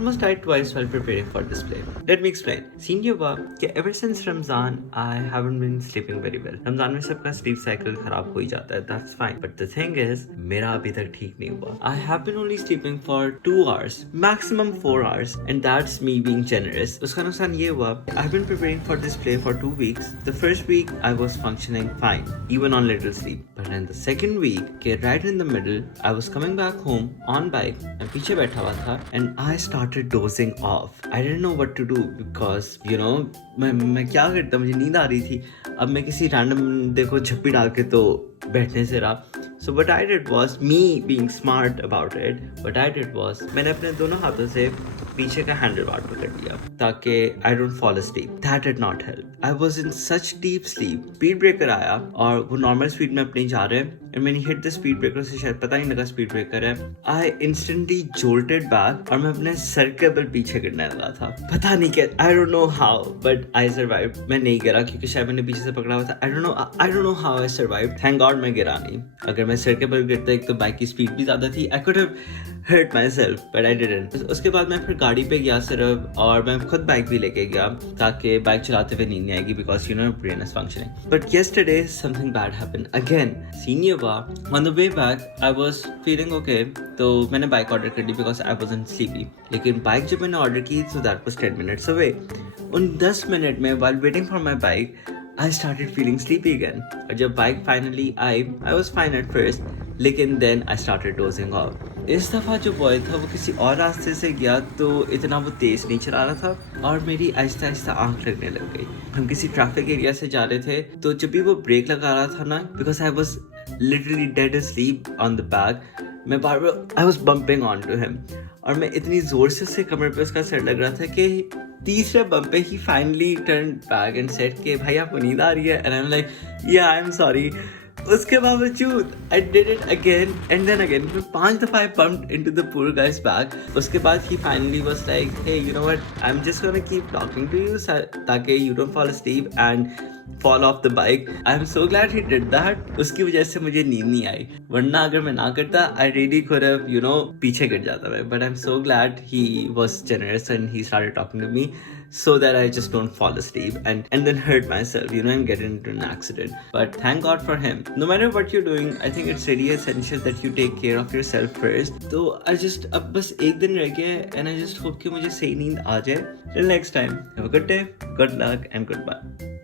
almost died twice while preparing for display. Let me explain. Seen ये हुआ कि ever since Ramzan, I haven't been sleeping very well. Ramzan में सबका sleep cycle खराब हो ही जाता है. That's fine. But the thing is, मेरा अभी तक ठीक नहीं हुआ. I have been only sleeping for 2 hours, maximum 4 hours, and that's me being generous. उसका नुकसान ये हुआ. I've been preparing for display for 2 weeks. The first week I was functioning fine, even on little sleep. But in the second week, right in the middle, I was coming back home on bike. मैं पीछे बैठा हुआ था and I started dozing off. I didn't know what to do because मैं क्या करता, मुझे नींद आ रही थी. अब मैं किसी रैंडम देखो झप्पी डाल के तो बैठने से रहा. So what I did was, me being smart about it, what I did was मैंने अपने दोनों हाथों से पीछे का हैंडल बार पकड़ लिया ताकि I don't fall asleep. That did not help. I was in such deep sleep. Speed breaker आया और वो नॉर्मल स्पीड में अपनी जा रहे हैं and when he hit the speed breaker, उसे शायद पता ही नहीं लगा स्पीड ब्रेकर है. I instantly jolted back और मैं अपने सर के बल पीछे गिरने लगा था. पता नहीं क्या, I don't know how, but I survived. मैं नहीं गिरा क्योंकि शायद मैंने पीछे से पकड़ा हुआ था. I don't know how I survived. Thank God मैं गिरा नहीं. अगर मैं सर के बल गिरता एक तो बाइक की स्पीड भी ज्यादा थी. I could have hurt myself, but I didn't. उसके बाद मैं फिर गाड़ी पे गया सिर्फ और मैं खुद बाइक भी लेके गया ताकि बाइक चलाते हुए नींद नहीं आएगी because brain is functioning. But yesterday something bad happened again. Senior on the way back I was feeling okay, तो मैंने बाइक ऑर्डर कर ली because I wasn't sleepy. लेकिन बाइक जब मैंने ऑर्डर की so that was 10 minutes away. उन 10 मिनट में while waiting for my bike I started feeling sleepy again. और जब bike finally I I was fine at first, लेकिन then I started dozing off. इस दफ़ा जो बॉय था वो किसी और रास्ते से गया तो इतना वो तेज़ नहीं चला रहा था और मेरी आहिस्ता आहिस्ता आँख लगने लग गई. हम किसी ट्रैफिक एरिया से जा रहे थे तो जब भी वो ब्रेक लगा रहा था ना, because I was literally dead asleep on the back, मैं बार बार I was bumping on to him और मैं इतनी ज़ोर से उसके कमर पे उसका सर लग रहा था कि तीसरे बम्प पे ही finally turn back and said कि भाई आपको नींद आ रही है एंड आई एम लाइक या आई एम सॉरी. उसके बावजूद I did it again and then again. मैं 5 दफ़ा I pumped into the poor guy's back. उसके बाद ही finally was like hey you know what, I am just gonna keep talking to you ताकि you don't fall asleep and fall off the bike. I am so glad he did that. उसकी वजह से मुझे नींद नहीं आई, वरना अगर मैं ना करता I really could have पीछे गिर जाता मैं. But I'm so glad he was generous and he started talking to me so that I just don't fall asleep and then hurt myself and get into an accident. But thank God for him. No matter what you're doing, I think it's really essential that you take care of yourself first. तो अब बस एक दिन रह गया and I just hope कि मुझे सही नींद आ जाए. Till next time, have a good day, good luck and goodbye.